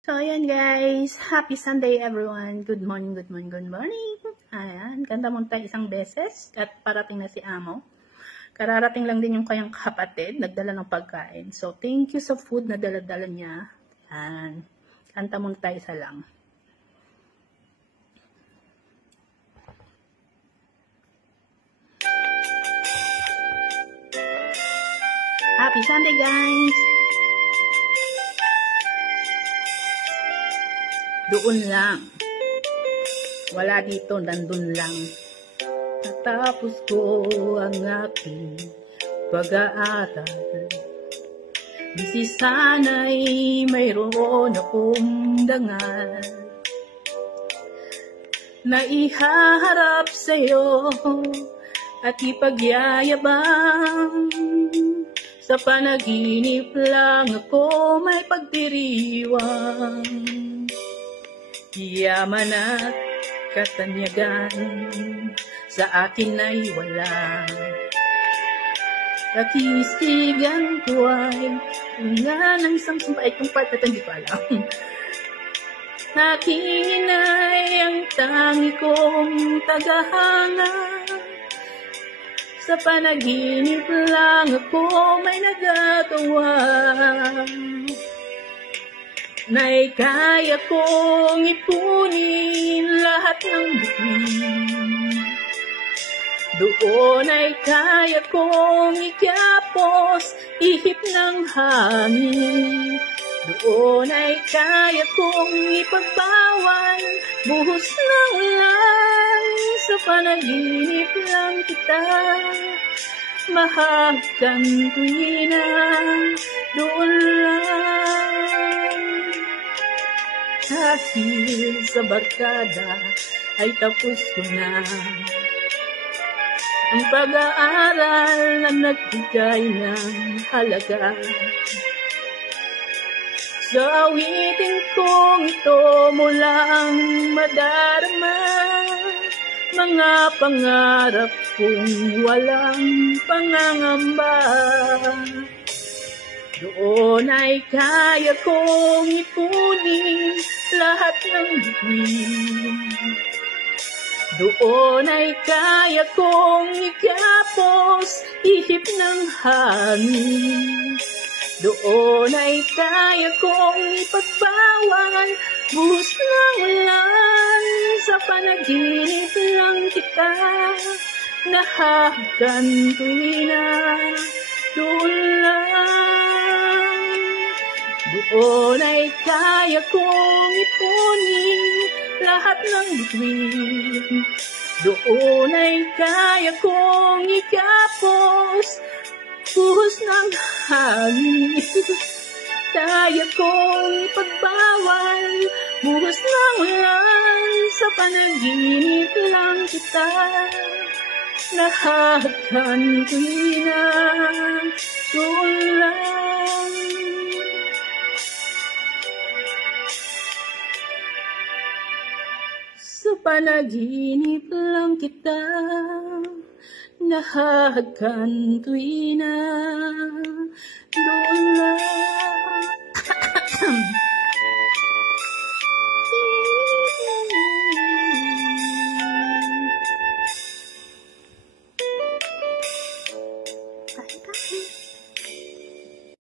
So, ayan guys. Happy Sunday everyone. Good morning, good morning, good morning. Ayan, ganda mo tayo isang beses at parating na si Amo. Kararating lang din yung kayang kapatid, nagdala ng pagkain. So, thank you sa food na dala-dala niya. Ayan, kanta mo tayo isa lang. Happy Sunday guys! Doon lang. Wala dito, nandun lang. Natapos ko ang aking pag-aaral. Di sana'y mayroon akong dangal na ihaharap sa'yo at ipagyayabang. Sa panaginip lang ako may pagdiriwang. Yaman at katanyagan sa akin ay wala. Kakisigan ko ay nga ng isang sumpay kung part na hindi ko alam. Aking inay ang tangi kong tagahanga. Sa panaginip lang ako may nagagawa. Na'y kaya kong ipunin lahat ng bituin. Doon ay kaya kong ikyapos ihip ng hangin. Doon ay kaya kong ipagbawal buhos ng ulan. Sa panaginip lang kita mahagkan tuwina. Doon lang. Dahil sa barkada ay tapos ko na ang pag-aaral na nagbigay ng halaga. Sa awitin kong ito mo lang madarama mga pangarap kong walang pangangamba. Doon ay kaya kong ipunin lahat ng bituin. Doon ay kaya kong ikyapos ihip ng hangin. Doon ay kaya kong ipagbawal buhos ng ulan. Sa panaginip lang kita nahagkan tuwina. Doon lang. Doon ay kaya kong ipunin lahat ng bituin. Doon ay kaya kong ikyapos buhos ng hangin. Kaya kong ipagbawal buhos ng ulan. Sa panaginip lang kita nahagkan tuwina. Doon lang. Sa panaginip lang kita nahagkan tuwina. Doon lang.